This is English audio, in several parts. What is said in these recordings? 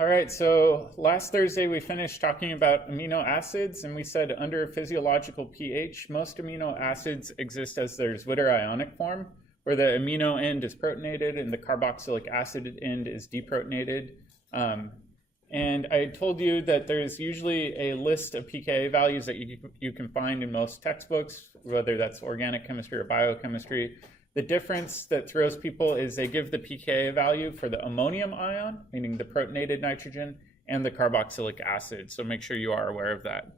All right, so last Thursday we finished talking about amino acids, and we said under physiological pH, most amino acids exist as their Zwitter ionic form, where the amino end is protonated and the carboxylic acid end is deprotonated. And I told you that there's usually a list of pKa values that you can find in most textbooks, whether that's organic chemistry or biochemistry. The difference that throws people is they give the pKa value for the ammonium ion, meaning the protonated nitrogen, and the carboxylic acid. So make sure you are aware of that.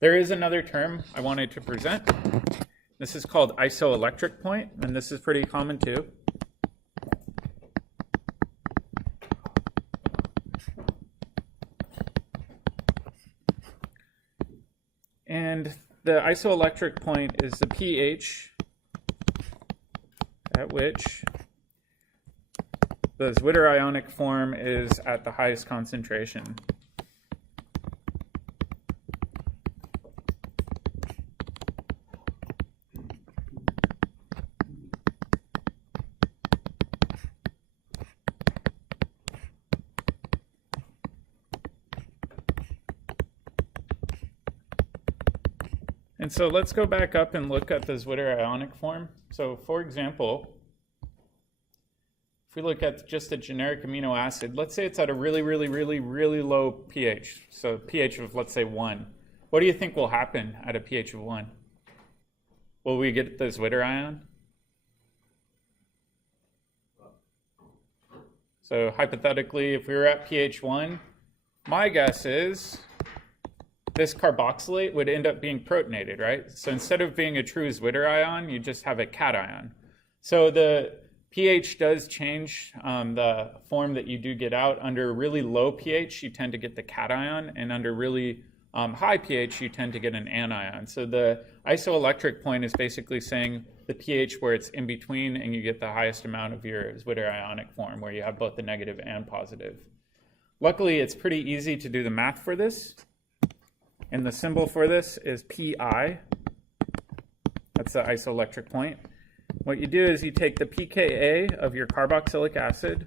There is another term I wanted to present. This is called isoelectric point, and this is pretty common too. And the isoelectric point is the pH at which the Zwitter ionic form is at the highest concentration. And so let's go back up and look at the Zwitter ionic form. So for example, if we look at just a generic amino acid, let's say it's at a really low pH. So pH of, let's say, 1. What do you think will happen at a pH of 1? Will we get the Zwitter ion? So hypothetically, if we were at pH 1, my guess is this carboxylate would end up being protonated, right? So instead of being a true Zwitter ion, you just have a cation. So the pH does change the form that you do get out. Under really low pH, you tend to get the cation, and under really high pH, you tend to get an anion. So the isoelectric point is basically saying the pH where it's in between, and you get the highest amount of your Zwitter ionic form, where you have both the negative and positive. Luckily, it's pretty easy to do the math for this. And the symbol for this is Pi. That's the isoelectric point. What you do is you take the pKa of your carboxylic acid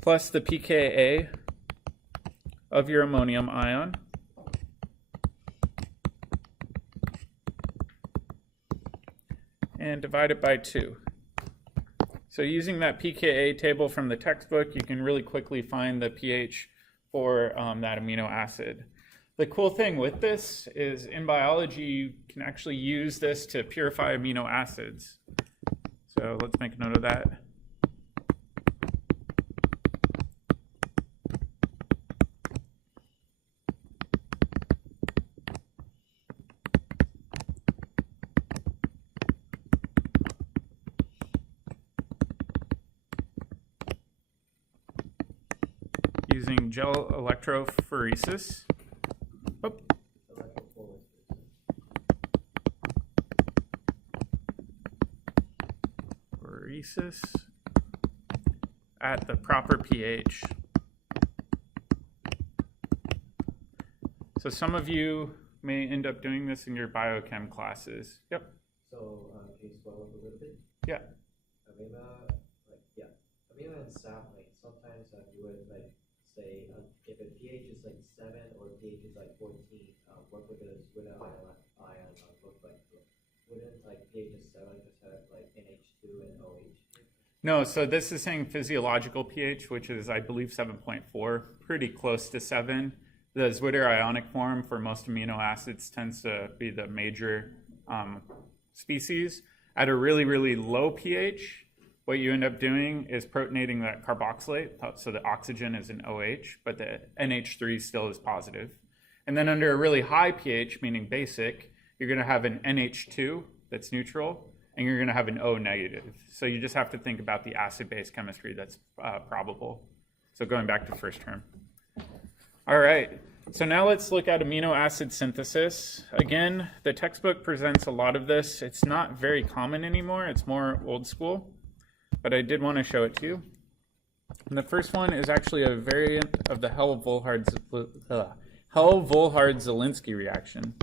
plus the pKa of your ammonium ion and divide it by 2. So using that pKa table from the textbook, you can really quickly find the pH for that amino acid. The cool thing with this is in biology, you can actually use this to purify amino acids. So let's make a note of that. Using gel electrophoresis. Oh. Phoresis at the proper pH. So some of you may end up doing this in your biochem classes. Yep. So can you swallow a little bit? Yeah. Amino and sap, sometimes you would say if a pH is 7 or pH is 14, what would the Zwitter ion look like? Wouldn't pH of 7 just have NH2 and OH? No, so this is saying physiological pH, which is, I believe, 7.4, pretty close to 7. The Zwitter ionic form for most amino acids tends to be the major species. At a really low pH, what you end up doing is protonating that carboxylate, so the oxygen is an OH, but the NH3 still is positive. And then under a really high pH, meaning basic, you're going to have an NH2 that's neutral, and you're going to have an O negative. So you just have to think about the acid-base chemistry that's probable. So going back to first term. All right, so now let's look at amino acid synthesis. Again, the textbook presents a lot of this. It's not very common anymore. It's more old school. But I did want to show it to you. And the first one is actually a variant of the Helm-Volhard-Zelinsky reaction.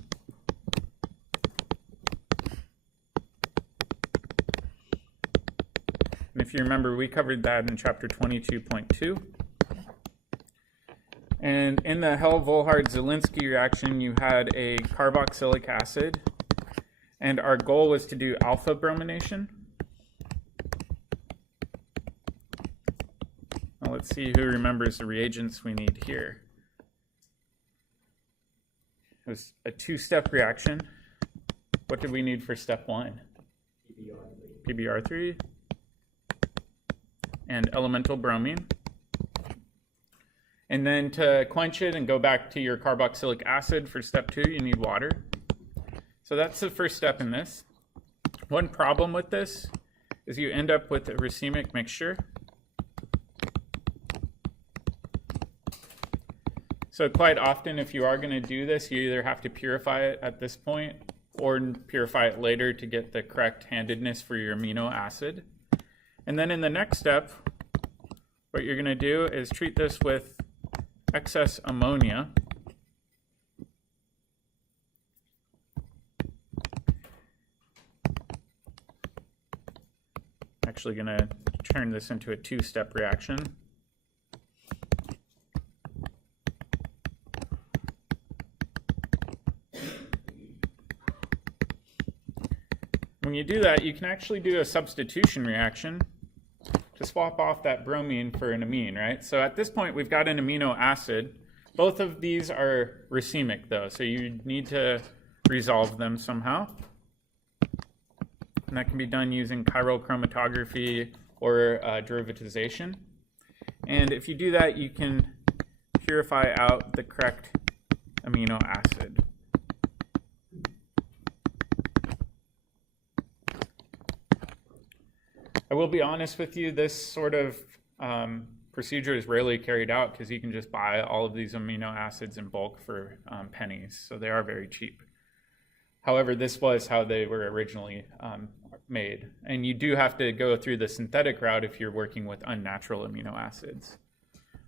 And if you remember, we covered that in chapter 22.2. And in the Hell-Volhard-Zielinski reaction, you had a carboxylic acid, and our goal was to do alpha bromination. Now let's see who remembers the reagents we need here. It was a two-step reaction. What did we need for step 1? PBr3 and elemental bromine. And then to quench it and go back to your carboxylic acid for step 2, you need water. So that's the first step in this. One problem with this is you end up with a racemic mixture. So quite often, if you are going to do this, you either have to purify it at this point or purify it later to get the correct handedness for your amino acid. And then in the next step, what you're going to do is treat this with excess ammonia. Actually going to turn this into a two-step reaction. When you do that, you can actually do a substitution reaction to swap off that bromine for an amine, right? So at this point, we've got an amino acid. Both of these are racemic, though, so you need to resolve them somehow. And that can be done using chiral chromatography or derivatization. And if you do that, you can purify out the correct amino acid. I will be honest with you, this sort of procedure is rarely carried out because you can just buy all of these amino acids in bulk for pennies, so they are very cheap. However, this was how they were originally made, and you do have to go through the synthetic route if you're working with unnatural amino acids.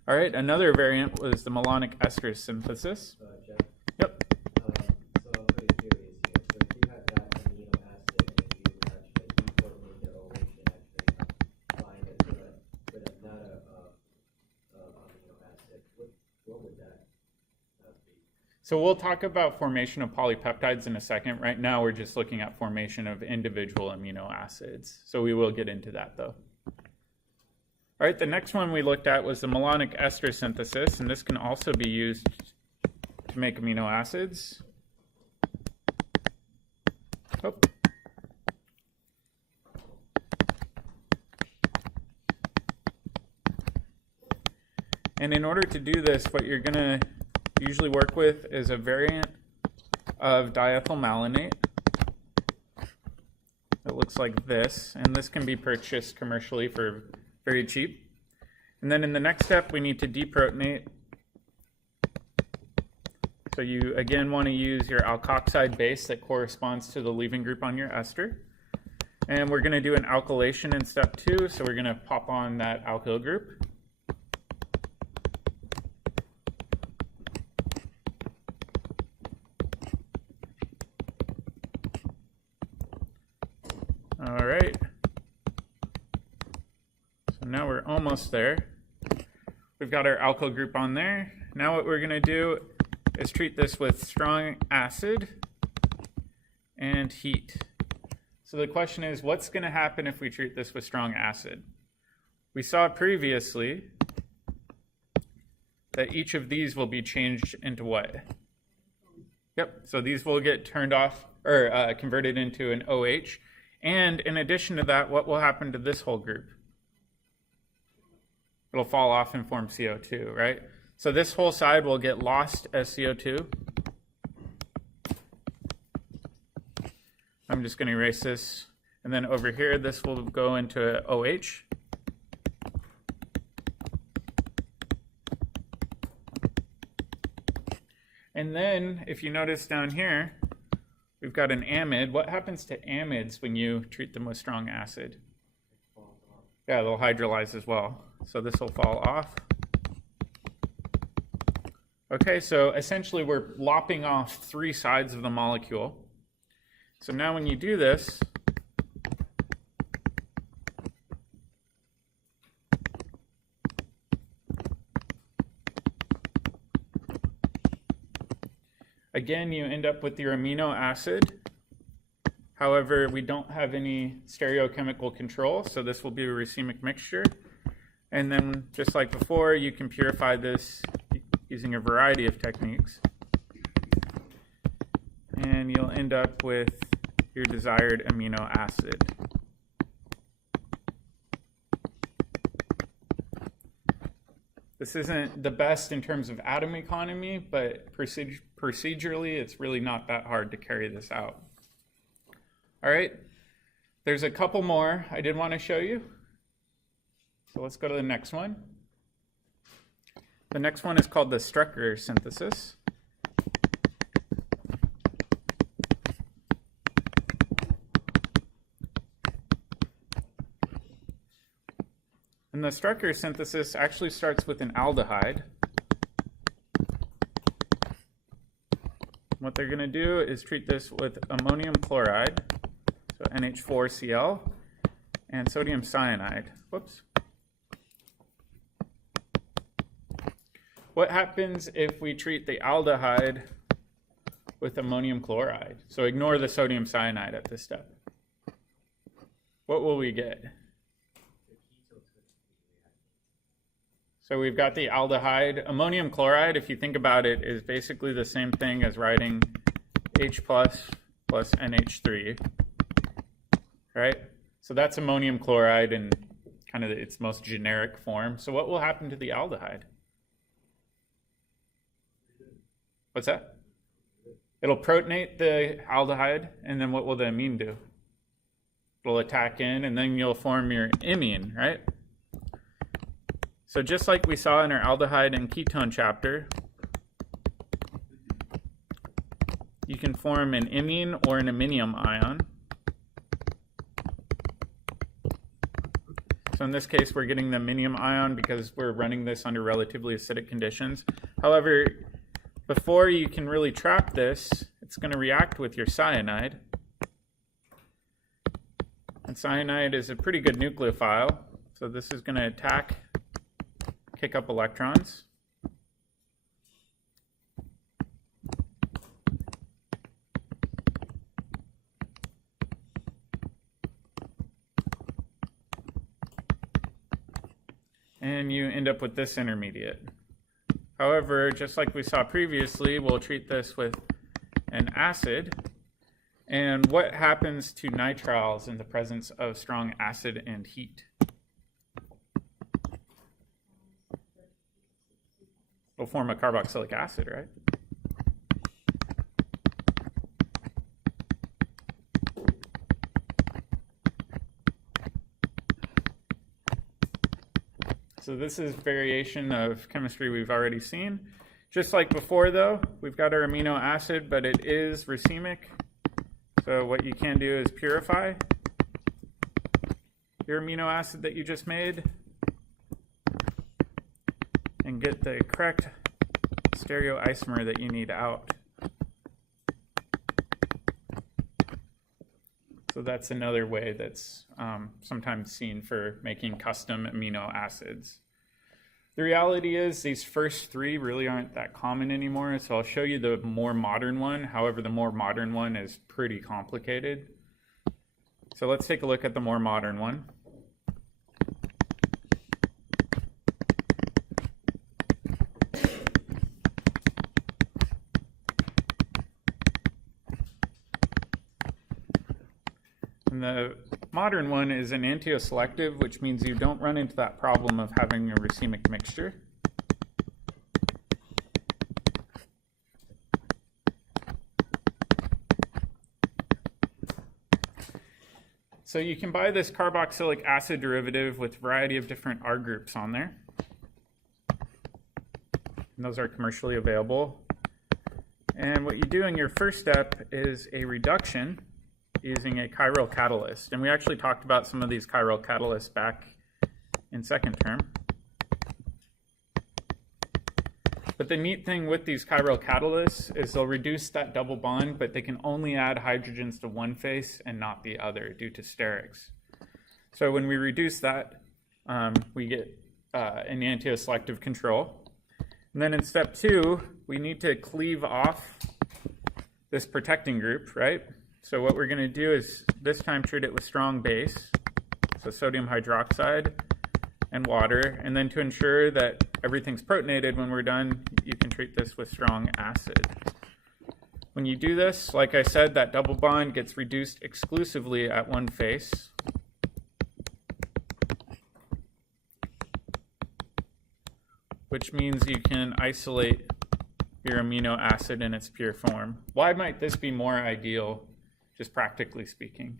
All right, another variant was the Malonic ester synthesis. Jeff, Yep. so I'm pretty curious here. So if you have that amino acid and you actually deprotonate the OH and actually bind it with another amino acid, what would that be? So we'll talk about formation of polypeptides in a second. Right now, we're just looking at formation of individual amino acids. So we will get into that, though. All right, the next one we looked at was the Malonic ester synthesis, and this can also be used to make amino acids. Oh. And in order to do this, what you're going to usually work with is a variant of diethyl malonate. It looks like this, and this can be purchased commercially for very cheap. And then in the next step, we need to deprotonate. So you, again, want to use your alkoxide base that corresponds to the leaving group on your ester. And we're going to do an alkylation in step 2, so we're going to pop on that alkyl group. All right. So now we're almost there. We've got our alkyl group on there. Now what we're going to do is treat this with strong acid and heat. So the question is, what's going to happen if we treat this with strong acid? We saw previously that each of these will be changed into what? Yep, so these will get turned off or converted into an OH. And in addition to that, what will happen to this whole group? It'll fall off and form CO2, right? So this whole side will get lost as CO2. I'm just going to erase this. And then over here, this will go into a OH. And then, if you notice down here, we've got an amide. What happens to amides when you treat them with strong acid? Yeah, they'll hydrolyze as well. So this will fall off. Okay, so essentially we're lopping off 3 sides of the molecule. So now when you do this, Again, you end up with your amino acid. However, we don't have any stereochemical control, so this will be a racemic mixture. And then, just like before, you can purify this using a variety of techniques. And you'll end up with your desired amino acid. This isn't the best in terms of atom economy, but procedurally, it's really not that hard to carry this out. All right, there's a couple more I did want to show you. So let's go to the next one. The next one is called the Strecker synthesis. And the Strecker synthesis actually starts with an aldehyde. What they're going to do is treat this with ammonium chloride, so NH4Cl, and sodium cyanide. Whoops. What happens if we treat the aldehyde with ammonium chloride? So ignore the sodium cyanide at this step. What will we get? So we've got the aldehyde. Ammonium chloride, if you think about it, is basically the same thing as writing H plus NH3, right? So that's ammonium chloride in kind of its most generic form. So what will happen to the aldehyde? What's that? It'll protonate the aldehyde, and then what will the amine do? It'll attack in, and then you'll form your imine, right? So just like we saw in our aldehyde and ketone chapter, you can form an imine or an iminium ion. So in this case, we're getting the iminium ion because we're running this under relatively acidic conditions. However, before you can really trap this, it's going to react with your cyanide. And cyanide is a pretty good nucleophile. So this is going to attack, kick up electrons. And you end up with this intermediate. However, just like we saw previously, we'll treat this with an acid. And what happens to nitriles in the presence of strong acid and heat? It'll form a carboxylic acid, right? So this is variation of chemistry we've already seen. Just like before, though, we've got our amino acid, but it is racemic. So what you can do is purify your amino acid that you just made and get the correct stereoisomer that you need out. So that's another way that's sometimes seen for making custom amino acids. The reality is these first three really aren't that common anymore, so I'll show you the more modern one. However, the more modern one is pretty complicated. So let's take a look at the more modern one. And the modern one is Enantio Selective, which means you don't run into that problem of having a racemic mixture. So you can buy this carboxylic acid derivative with a variety of different R groups on there. And those are commercially available. And what you do in your first step is a reduction using a chiral catalyst. And we actually talked about some of these chiral catalysts back in second term. But the neat thing with these chiral catalysts is they'll reduce that double bond, but they can only add hydrogens to one face and not the other due to sterics. So when we reduce that, we get enantioselective control. And then in step 2, we need to cleave off this protecting group, right? So what we're going to do is this time treat it with strong base, so sodium hydroxide and water, and then to ensure that everything's protonated when we're done, you can treat this with strong acid. When you do this, like I said, that double bond gets reduced exclusively at one face. Which means you can isolate your amino acid in its pure form. Why might this be more ideal, just practically speaking?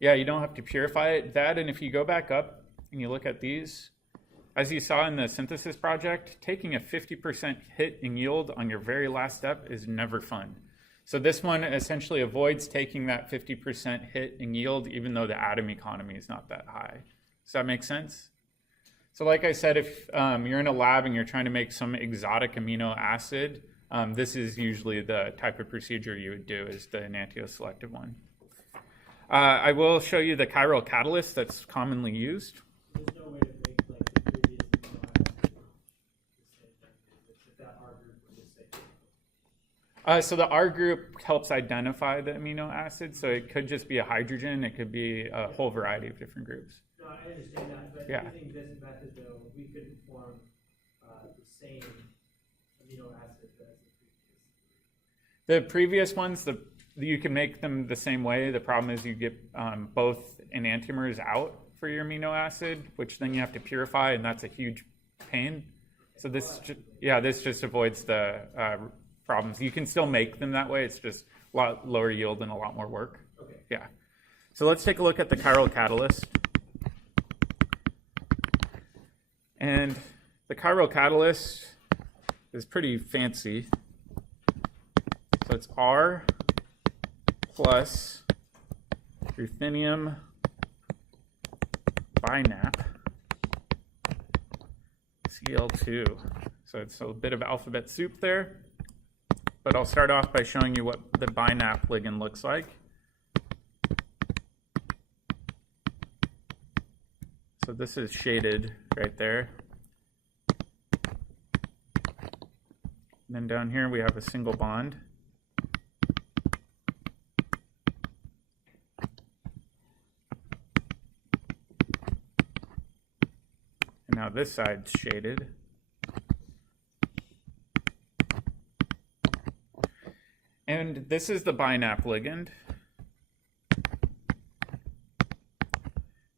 Yeah, you don't have to purify it. That, and if you go back up and you look at these, as you saw in the synthesis project, taking a 50% hit in yield on your very last step is never fun. So this one essentially avoids taking that 50% hit in yield, even though the atom economy is not that high. Does that make sense? So like I said, if you're in a lab and you're trying to make some exotic amino acid, this is usually the type of procedure you would do, is the Enantio Selective one. I will show you the chiral catalyst that's commonly used. There's no way to make like the previous if that R group were the same. So the R group helps identify the amino acid, so it could just be a hydrogen, it could be a whole variety of different groups. No, I understand that, but Yeah. using this method though, we could form the same amino acid as the previous. The previous ones, you can make them the same way. The problem is you get both enantiomers out for your amino acid, which then you have to purify, and that's a huge pain. So this just avoids the problems. You can still make them that way. It's just a lot lower yield and a lot more work. Okay. Yeah. So let's take a look at the chiral catalyst. And the chiral catalyst is pretty fancy. So it's R plus ruthenium binap Cl2. So it's a bit of alphabet soup there. But I'll start off by showing you what the binap ligand looks like. So this is shaded right there. And then down here we have a single bond. And now this side's shaded. And this is the binap ligand.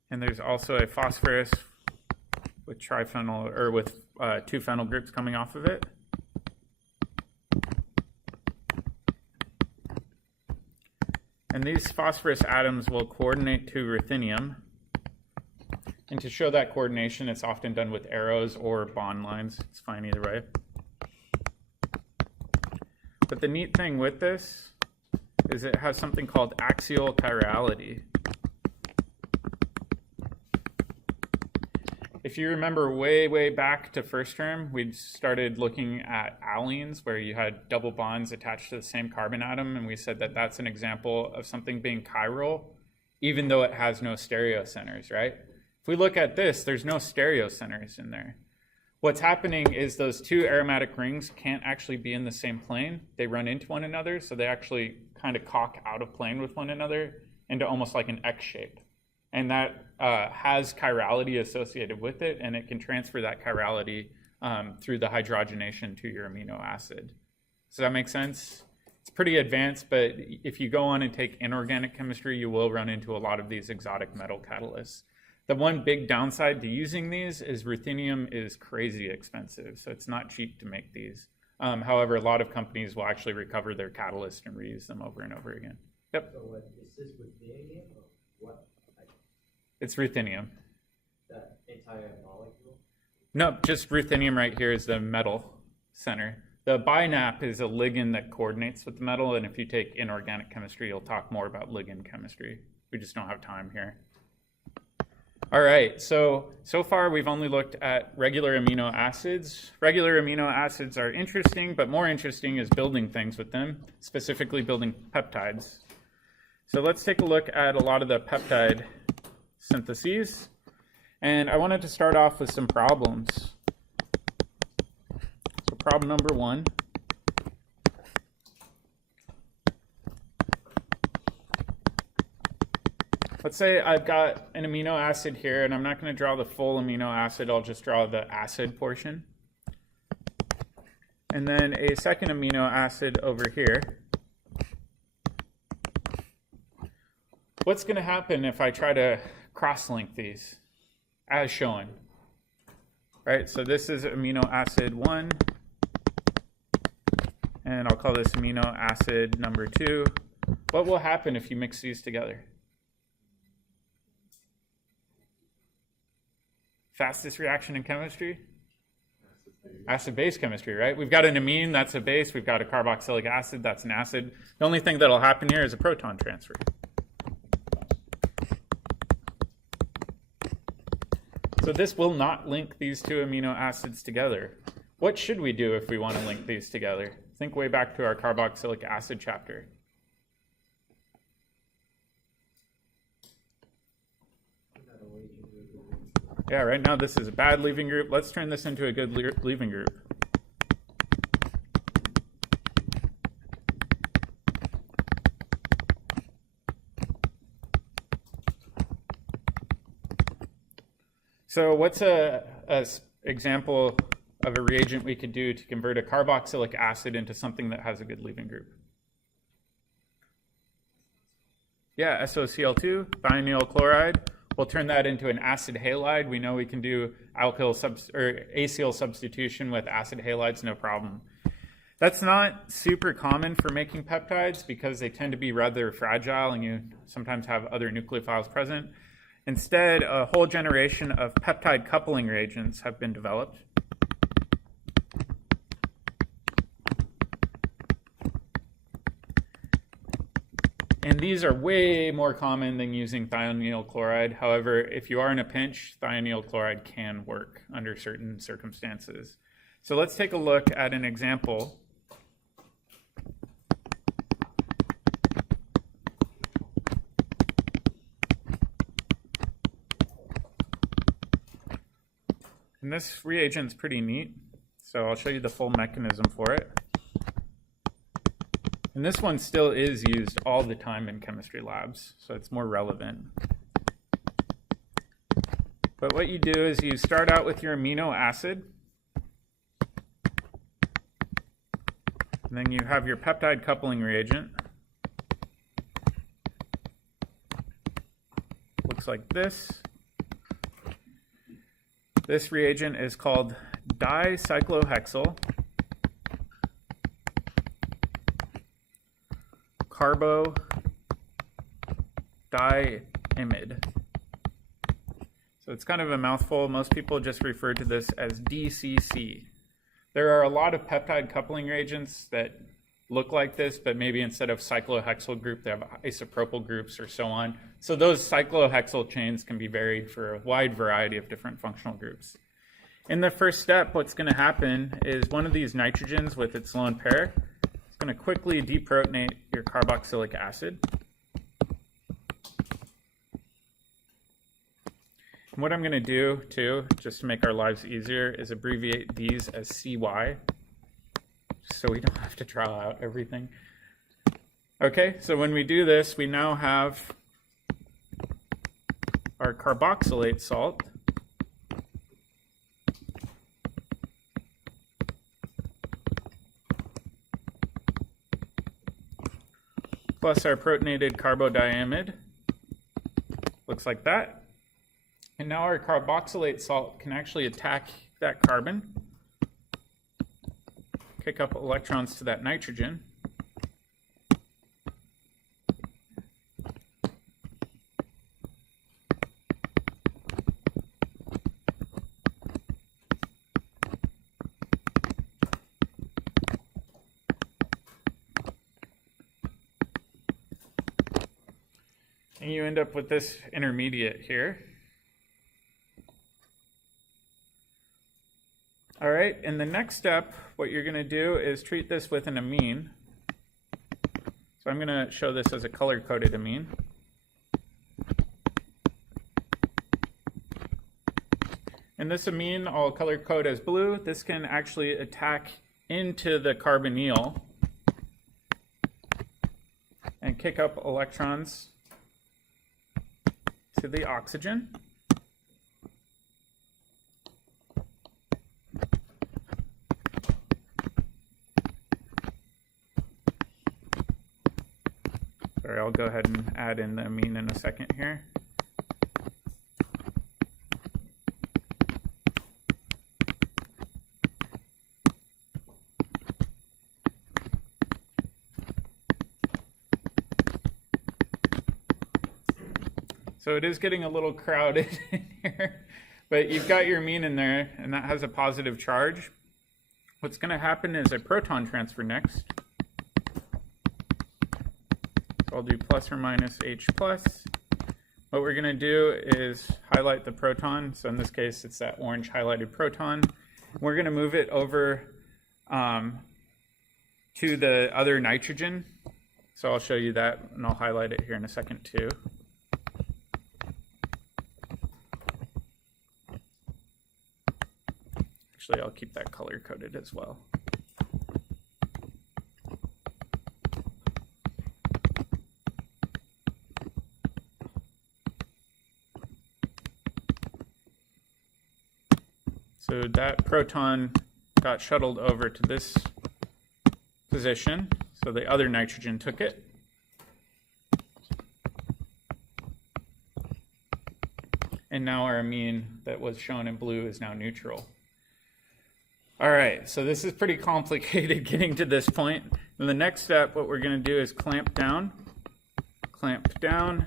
And there's also a phosphorus with triphenyl, or with two phenyl groups coming off of it. And these phosphorus atoms will coordinate to ruthenium. And to show that coordination, it's often done with arrows or bond lines. It's fine either way. But the neat thing with this is it has something called axial chirality. If you remember way back to first term, we started looking at allenes where you had double bonds attached to the same carbon atom, and we said that that's an example of something being chiral, even though it has no stereocenters, right? If we look at this, there's no stereocenters in there. What's happening is those two aromatic rings can't actually be in the same plane. They run into one another, so they actually kind of cock out of plane with one another into almost like an X shape. And that has chirality associated with it, and it can transfer that chirality through the hydrogenation to your amino acid. Does that make sense? It's pretty advanced, but if you go on and take inorganic chemistry, you will run into a lot of these exotic metal catalysts. The one big downside to using these is ruthenium is crazy expensive, so it's not cheap to make these. However, a lot of companies will actually recover their catalyst and reuse them over and over again. Yep. So what, is this ruthenium or what? It's ruthenium. That entire molecule? No, just ruthenium right here is the metal center. The binap is a ligand that coordinates with the metal, and if you take inorganic chemistry, you'll talk more about ligand chemistry. We just don't have time here. All right, so far we've only looked at regular amino acids. Regular amino acids are interesting, but more interesting is building things with them, specifically building peptides. So let's take a look at a lot of the peptide syntheses. And I wanted to start off with some problems. So problem number one, let's say I've got an amino acid here, and I'm not going to draw the full amino acid, I'll just draw the acid portion. And then a second amino acid over here. What's going to happen if I try to cross-link these, as shown? Right, so this is amino acid 1, and I'll call this amino acid number 2. What will happen if you mix these together? Fastest reaction in chemistry? Acid-base chemistry, right? We've got an amine, that's a base. We've got a carboxylic acid, that's an acid. The only thing that'll happen here is a proton transfer. So this will not link these two amino acids together. What should we do if we want to link these together? Think way back to our carboxylic acid chapter. Yeah, right now this is a bad leaving group. Let's turn this into a good leaving group. So what's a example of a reagent we could do to convert a carboxylic acid into something that has a good leaving group? Yeah, SOCl2, thionyl chloride. We'll turn that into an acid halide. We know we can do acyl substitution with acid halides, no problem. That's not super common for making peptides because they tend to be rather fragile and you sometimes have other nucleophiles present. Instead, a whole generation of peptide coupling reagents have been developed. And these are way more common than using thionyl chloride. However, if you are in a pinch, thionyl chloride can work under certain circumstances. So let's take a look at an example. And this reagent's pretty neat, so I'll show you the full mechanism for it. And this one still is used all the time in chemistry labs, so it's more relevant. But what you do is you start out with your amino acid, and then you have your peptide coupling reagent. Looks like this. This reagent is called dicyclohexyl carbodiimide. So it's kind of a mouthful. Most people just refer to this as DCC. There are a lot of peptide coupling reagents that look like this, but maybe instead of cyclohexyl group, they have isopropyl groups or so on. So those cyclohexyl chains can be varied for a wide variety of different functional groups. In the first step, what's going to happen is one of these nitrogens with its lone pair is going to quickly deprotonate your carboxylic acid. And what I'm going to do, too, just to make our lives easier, is abbreviate these as CY, so we don't have to draw out everything. Okay, so when we do this, we now have our carboxylate salt plus our protonated carbodiimide. Looks like that. And now our carboxylate salt can actually attack that carbon, pick up electrons to that nitrogen. And you end up with this intermediate here. All right, in the next step, what you're going to do is treat this with an amine. So I'm going to show this as a color-coded amine. And this amine, I'll color code as blue. This can actually attack into the carbonyl and kick up electrons to the oxygen. Sorry, I'll go ahead and add in the amine in a second here. So it is getting a little crowded in here, but you've got your amine in there, and that has a positive charge. What's going to happen is a proton transfer next. So I'll do plus or minus H plus. What we're going to do is highlight the proton. So in this case, it's that orange highlighted proton. We're going to move it over to the other nitrogen. So I'll show you that, and I'll highlight it here in a second too. Actually, I'll keep that color coded as well. So that proton got shuttled over to this position, so the other nitrogen took it. And now our amine that was shown in blue is now neutral. All right, so this is pretty complicated getting to this point. And the next step, what we're going to do is clamp down, clamp down,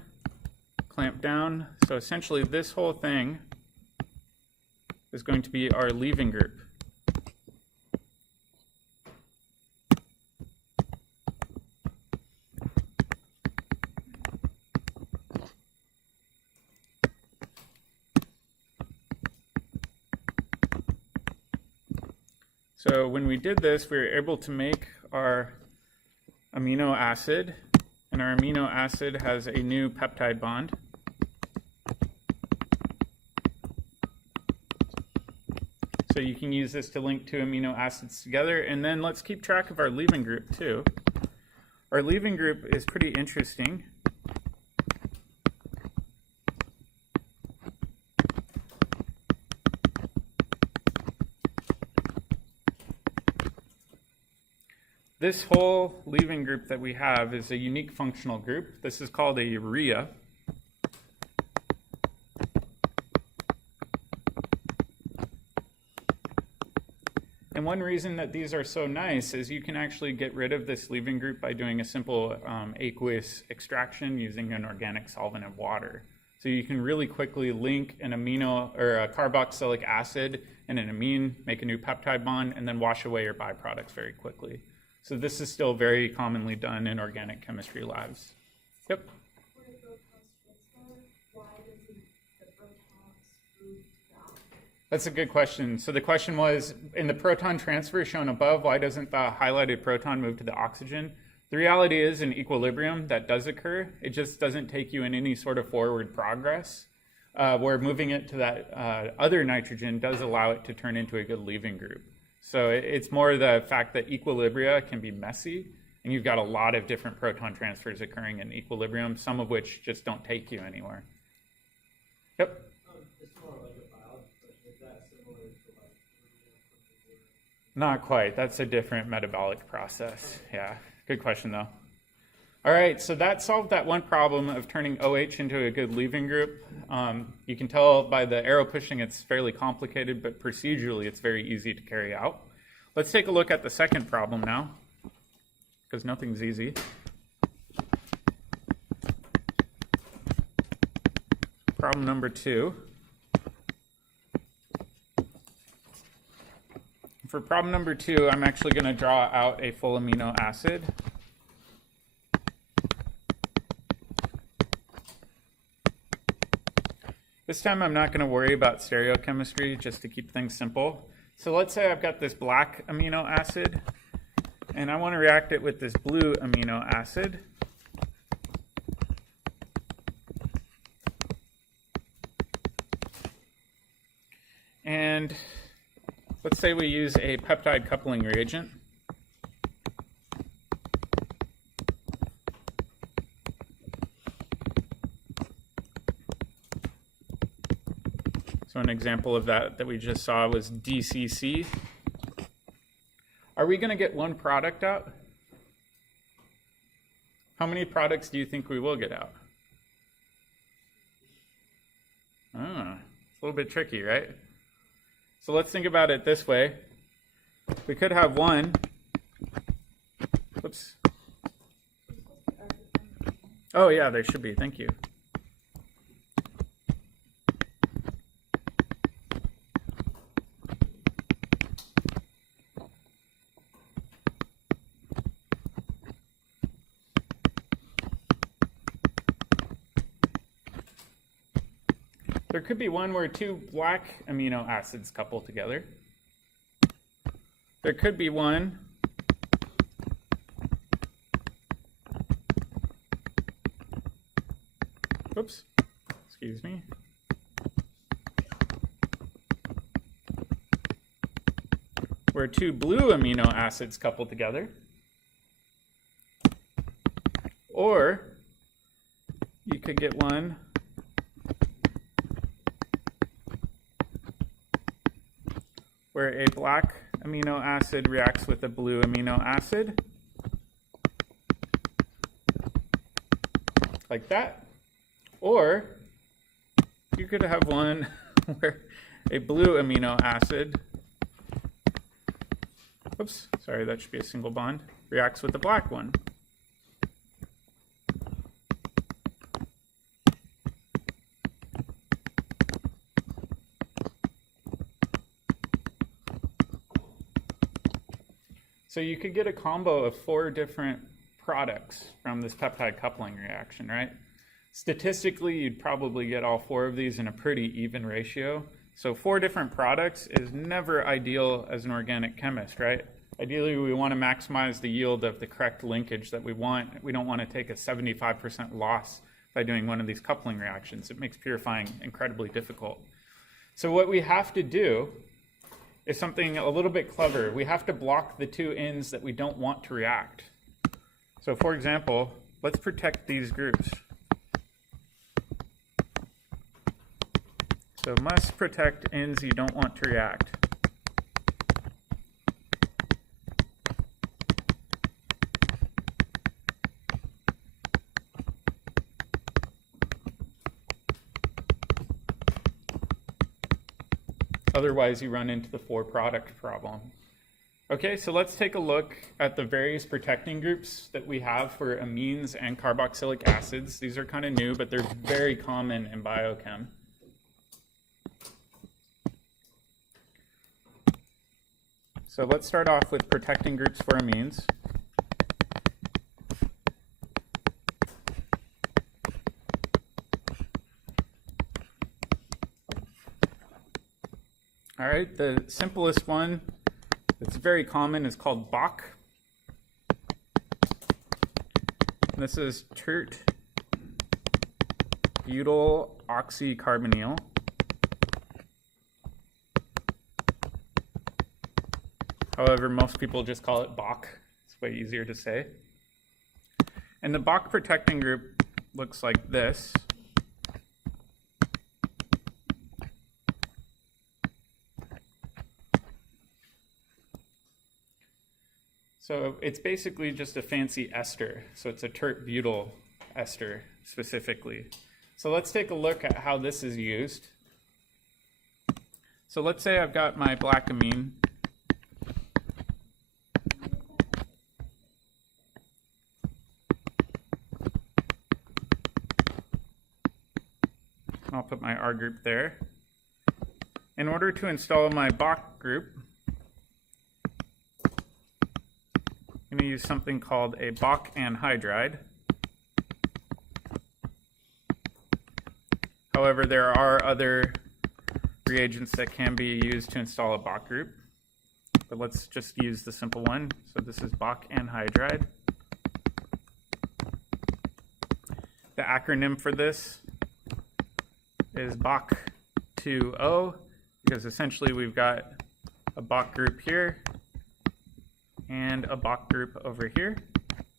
clamp down. So essentially this whole thing is going to be our leaving group. So when we did this, we were able to make our amino acid, and our amino acid has a new peptide bond. So you can use this to link two amino acids together, and then let's keep track of our leaving group too. Our leaving group is pretty interesting. This whole leaving group that we have is a unique functional group. This is called a urea. And one reason that these are so nice is you can actually get rid of this leaving group by doing a simple aqueous extraction using an organic solvent of water. So you can really quickly link an amino or a carboxylic acid and an amine, make a new peptide bond, and then wash away your byproducts very quickly. So this is still very commonly done in organic chemistry labs. Yep. When the protons transfer, why doesn't the protons move to the oxygen? That's a good question. So the question was, in the proton transfer shown above, why doesn't the highlighted proton move to the oxygen? The reality is, in equilibrium, that does occur. It just doesn't take you in any sort of forward progress. Where moving it to that other nitrogen does allow it to turn into a good leaving group. So it's more the fact that equilibria can be messy, and you've got a lot of different proton transfers occurring in equilibrium, some of which just don't take you anywhere. Yep. It's more like a biology question. Is that similar to like Not quite. That's a different metabolic process. Yeah. Good question, though. All right, so that solved that one problem of turning OH into a good leaving group. You can tell by the arrow pushing it's fairly complicated, but procedurally it's very easy to carry out. Let's take a look at the second problem now, because nothing's easy. Problem number 2. For problem number 2, I'm actually going to draw out a full amino acid. This time I'm not going to worry about stereochemistry, just to keep things simple. So let's say I've got this black amino acid, and I want to react it with this blue amino acid. And let's say we use a peptide coupling reagent. So an example of that we just saw was DCC. Are we going to get one product out? How many products do you think we will get out? It's a little bit tricky, right? So let's think about it this way. We could have one. Whoops. Oh yeah, there should be. Thank you. There could be one where two black amino acids couple together. There could be one whoops, excuse me. Where two blue amino acids couple together. Or you could get one where a black amino acid reacts with a blue amino acid, like that. Or you could have one where a blue amino acid, whoops, sorry, that should be a single bond, reacts with the black one. So you could get a combo of 4 different products from this peptide coupling reaction, right? Statistically, you'd probably get all 4 of these in a pretty even ratio. So 4 different products is never ideal as an organic chemist, right? Ideally, we want to maximize the yield of the correct linkage that we want. We don't want to take a 75% loss by doing one of these coupling reactions. It makes purifying incredibly difficult. So what we have to do is something a little bit clever. We have to block the 2 ends that we don't want to react. So for example, let's protect these groups. So must protect ends you don't want to react. Otherwise, you run into the 4-product problem. Okay, so let's take a look at the various protecting groups that we have for amines and carboxylic acids. These are kind of new, but they're very common in biochem. So let's start off with protecting groups for amines. All right, the simplest one that's very common is called BOC. And this is tert butyl oxycarbonyl. However, most people just call it BOC. It's way easier to say. And the BOC protecting group looks like this. So it's basically just a fancy ester. So it's a tert butyl ester specifically. So let's take a look at how this is used. So let's say I've got my black amine. I'll put my R group there. In order to install my BOC group, I'm going to use something called a BOC anhydride. However, there are other reagents that can be used to install a BOC group. But let's just use the simple one. So this is BOC anhydride. The acronym for this is BOC2O, because essentially we've got a BOC group here and a BOC group over here,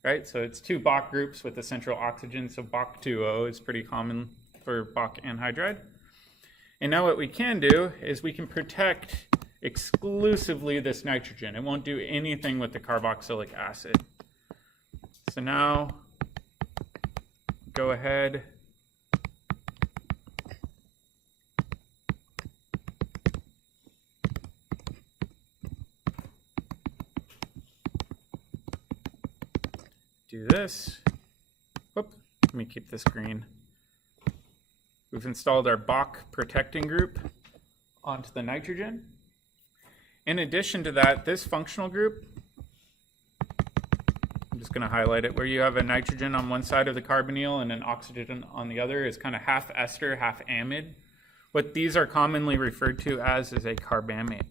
right? So it's 2 BOC groups with a central oxygen, so BOC2O is pretty common for BOC anhydride. And now what we can do is we can protect exclusively this nitrogen. It won't do anything with the carboxylic acid. So now go ahead do this. Whoop, let me keep this green. We've installed our Bach protecting group onto the nitrogen. In addition to that, this functional group, I'm just going to highlight it, where you have a nitrogen on one side of the carbonyl and an oxygen on the other, is kind of half ester, half amide. What these are commonly referred to as is a carbamide.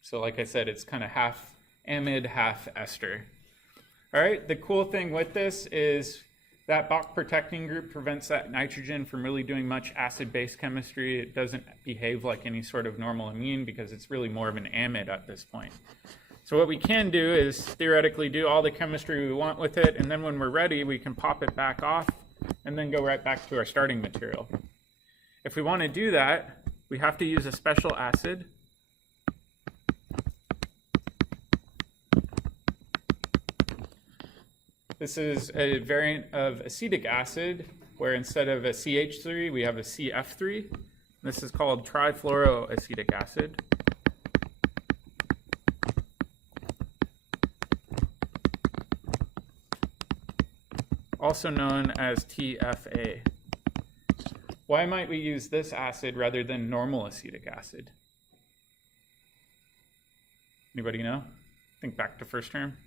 So like I said, it's kind of half amide, half ester. All right, the cool thing with this is that Bach protecting group prevents that nitrogen from really doing much acid-base chemistry. It doesn't behave like any sort of normal amine because it's really more of an amide at this point. So what we can do is theoretically do all the chemistry we want with it, and then when we're ready, we can pop it back off and then go right back to our starting material. If we want to do that, we have to use a special acid. This is a variant of acetic acid, where instead of a CH3, we have a CF3. This is called trifluoroacetic acid. Also known as TFA. Why might we use this acid rather than normal acetic acid? Anybody know? Think back to first term.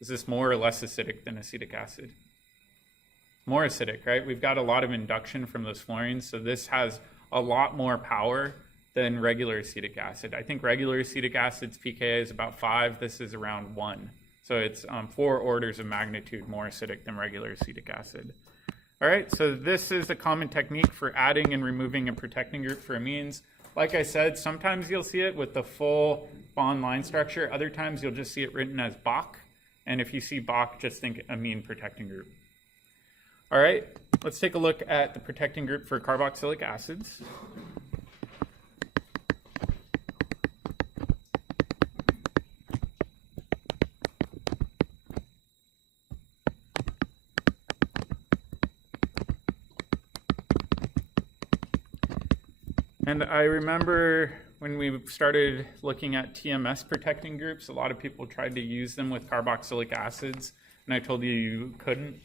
Is this more or less acidic than acetic acid? More acidic, right? We've got a lot of induction from those fluorines, so this has a lot more power than regular acetic acid. I think regular acetic acid's pKa is about 5. This is around 1. So it's 4 orders of magnitude more acidic than regular acetic acid. All right, so this is the common technique for adding and removing a protecting group for amines. Like I said, sometimes you'll see it with the full bond line structure. Other times you'll just see it written as Bach. And if you see Bach, just think amine protecting group. All right, let's take a look at the protecting group for carboxylic acids. And I remember when we started looking at TMS protecting groups, a lot of people tried to use them with carboxylic acids, and I told you you couldn't.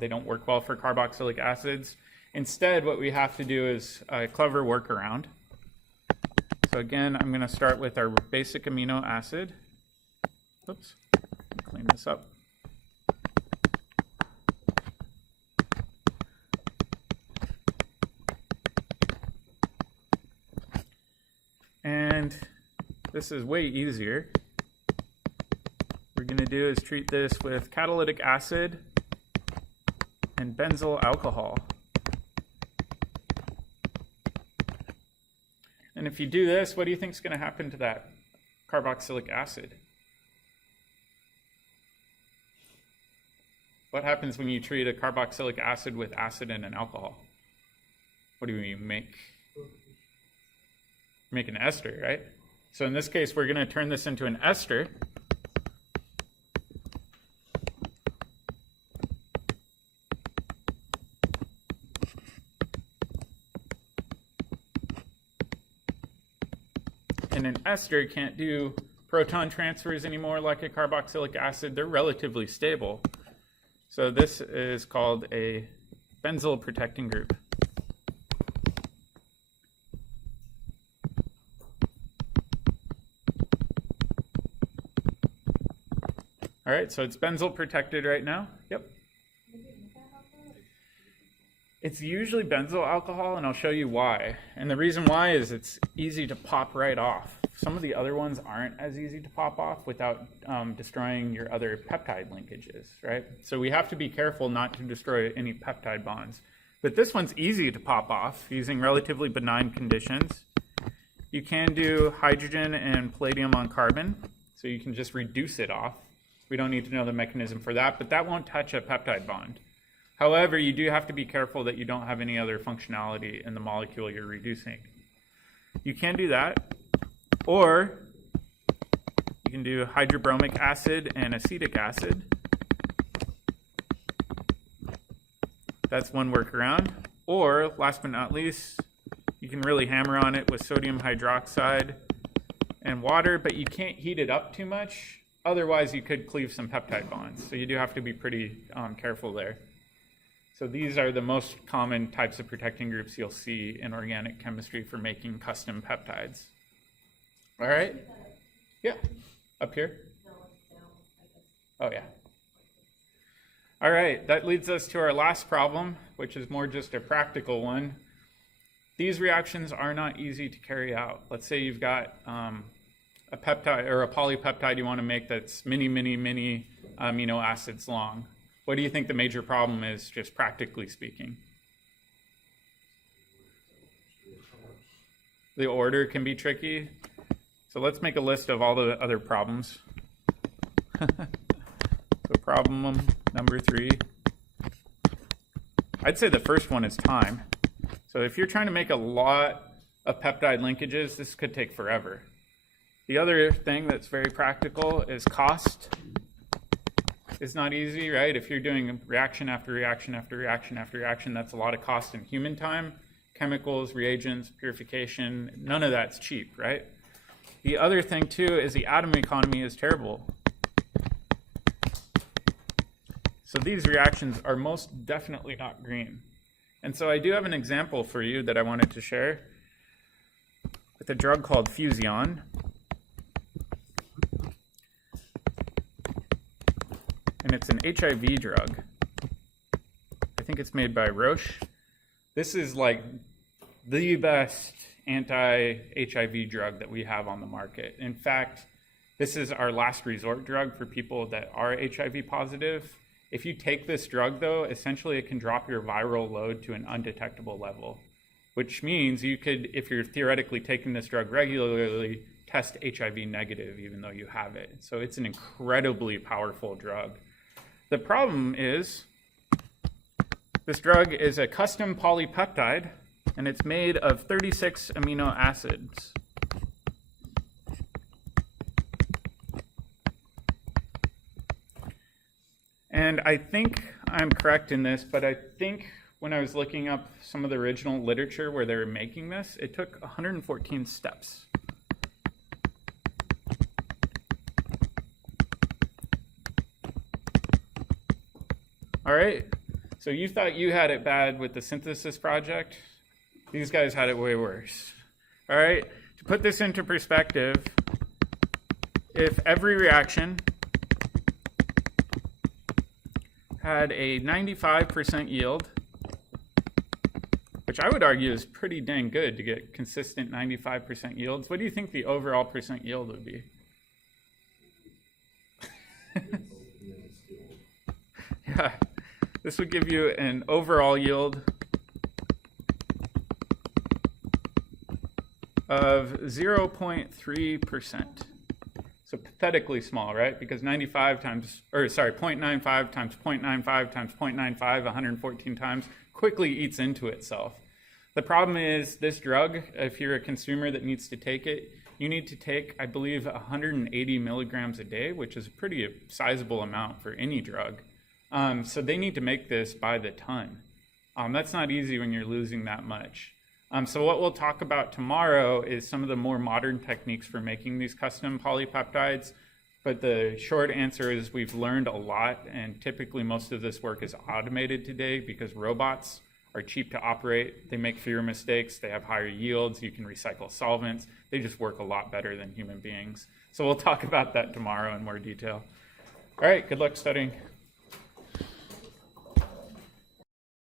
They don't work well for carboxylic acids. Instead, what we have to do is a clever workaround. So again, I'm going to start with our basic amino acid. Oops, clean this up. And this is way easier. What we're going to do is treat this with catalytic acid and benzyl alcohol. And if you do this, what do you think is going to happen to that carboxylic acid? What happens when you treat a carboxylic acid with acid and an alcohol? What do you make? Make an ester, right? So in this case, we're going to turn this into an ester. And an ester can't do proton transfers anymore like a carboxylic acid. They're relatively stable. So this is called a benzyl protecting group. All right, so it's benzyl protected right now. Yep. It's usually benzyl alcohol, and I'll show you why. And the reason why is it's easy to pop right off. Some of the other ones aren't as easy to pop off without destroying your other peptide linkages, right? So we have to be careful not to destroy any peptide bonds. But this one's easy to pop off using relatively benign conditions. You can do hydrogen and palladium on carbon, so you can just reduce it off. We don't need to know the mechanism for that, but that won't touch a peptide bond. However, you do have to be careful that you don't have any other functionality in the molecule you're reducing. You can do that, or you can do hydrobromic acid and acetic acid. That's one workaround. Or, last but not least, you can really hammer on it with sodium hydroxide and water, but you can't heat it up too much. Otherwise, you could cleave some peptide bonds. So you do have to be pretty careful there. So these are the most common types of protecting groups you'll see in organic chemistry for making custom peptides. All right? Yeah. Up here? Oh, yeah. All right, that leads us to our last problem, which is more just a practical one. These reactions are not easy to carry out. Let's say you've got a peptide or a polypeptide you want to make that's many amino acids long. What do you think the major problem is, just practically speaking? The order can be tricky. So let's make a list of all the other problems. So problem number 3. I'd say the first one is time. So if you're trying to make a lot of peptide linkages, this could take forever. The other thing that's very practical is cost. It's not easy, right? If you're doing reaction after reaction after reaction after reaction, that's a lot of cost in human time. Chemicals, reagents, purification, none of that's cheap, right? The other thing too is the atom economy is terrible. So these reactions are most definitely not green. And so I do have an example for you that I wanted to share with a drug called Fusion. And it's an HIV drug. I think it's made by Roche. This is like the best anti-HIV drug that we have on the market. In fact, this is our last resort drug for people that are HIV positive. If you take this drug, though, essentially it can drop your viral load to an undetectable level, which means you could, if you're theoretically taking this drug regularly, test HIV negative even though you have it. So it's an incredibly powerful drug. The problem is this drug is a custom polypeptide, and it's made of 36 amino acids. And I think I'm correct in this, but I think when I was looking up some of the original literature where they were making this, it took 114 steps. All right, so you thought you had it bad with the synthesis project. These guys had it way worse. All right, to put this into perspective, if every reaction had a 95% yield, which I would argue is pretty dang good to get consistent 95% yields, what do you think the overall percent yield would be? Yeah, this would give you an overall yield of 0.3%. So pathetically small, right? Because 95 times, or sorry, 0.95 times 0.95 times 0.95, 114 times, quickly eats into itself. The problem is this drug, if you're a consumer that needs to take it, you need to take, I believe, 180 milligrams a day, which is a pretty sizable amount for any drug. So they need to make this by the ton. That's not easy when you're losing that much. So what we'll talk about tomorrow is some of the more modern techniques for making these custom polypeptides. But the short answer is we've learned a lot, and typically most of this work is automated today because robots are cheap to operate. They make fewer mistakes. They have higher yields. You can recycle solvents. They just work a lot better than human beings. So we'll talk about that tomorrow in more detail. All right, good luck studying.